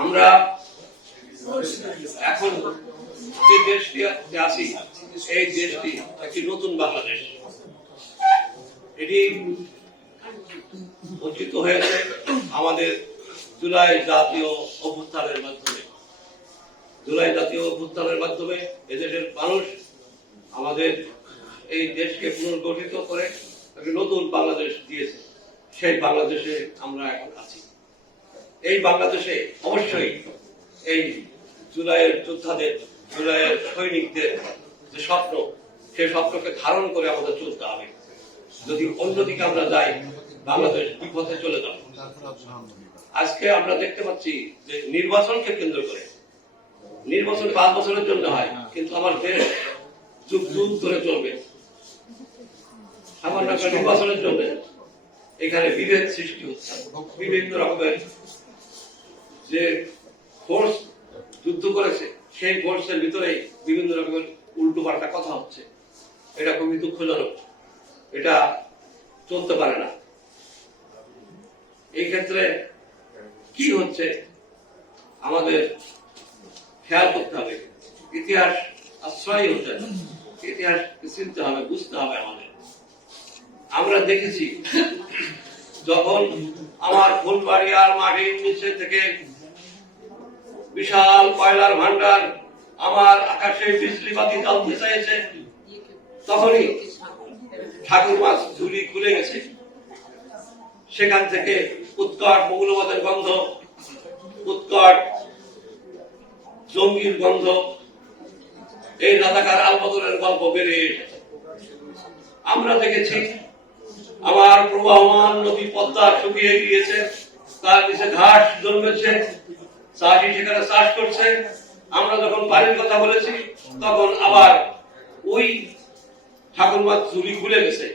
আমরা এখন যে দেশটি আছি, এই দেশটি একটি নতুন বাংলাদেশ। এটি অর্জিত হয়েছে আমাদের জুলাই জাতীয় অভ্যুত্থানের মাধ্যমে। জুলাই জাতীয় অভ্যুত্থানের মাধ্যমে এদেশের মানুষ আমাদের এই দেশকে পুনর্গঠিত করে একটি নতুন বাংলাদেশ দিয়েছে। সেই বাংলাদেশে আমরা এখন আছি। এই বাংলাদেশে অবশ্যই এই জুলাইয়ের যোদ্ধাদের, জুলাইয়ের সৈনিকদের যে স্বপ্ন, সেই স্বপ্নকে ধারণ করে আমাদের চলতে হবে। যদি অন্যদিকে আমরা যাই, বাংলাদেশ বিপথে চলে যাবে। আজকে আমরা দেখতে পাচ্ছি যে নির্বাচনকে কেন্দ্র করে, নির্বাচন 5 বছরের জন্য হয়, কিন্তু আমার দেশ যুগ যুগ ধরে চলবে। সামান্য একটা নির্বাচনের জন্য এখানে বিভেদ সৃষ্টি হচ্ছে। বিভিন্ন রকমের যে ফোর্স যুদ্ধ করেছে, সেই ফোর্সের ভিতরে বিভিন্ন রকমের উল্টো পাল্টা কথা হচ্ছে। এটা খুবই দুঃখজনক, এটা চলতে পারে না। এই ক্ষেত্রে কি হচ্ছে আমাদের খেয়াল করতে হবে। ইতিহাস আশ্রয় হচ্ছে না, ইতিহাস চিনতে হবে, বুঝতে হবে আমাদের। আমরা দেখেছি যখন আমার ফুলবাড়িয়ার মাটির নিচে থেকে বিশাল কয়লার ভান্ডার আমার আকাশে বিজলিবাতি জ্বালতে চাইছে, তখনই ঠাকুরমা ঝুলি খুলে গেছে। সেখান থেকে উৎকট মৌলবাদের গন্ধ, উৎকট জঙ্গির গন্ধ, এই রাজাকার আলবদরের গল্প বেড়ে এসেছে। আমরা দেখেছি আমার প্রবাহমান নদী পদ্মা শুকিয়ে গিয়েছে, তার নিচে ঘাস জন্মেছে, চাষি সেখানে চাষ করছে। আমরা যখন বাড়ির কথা বলেছি, তখন আবার ওই ঠাকুরমার ঝুলি খুলে গেছে।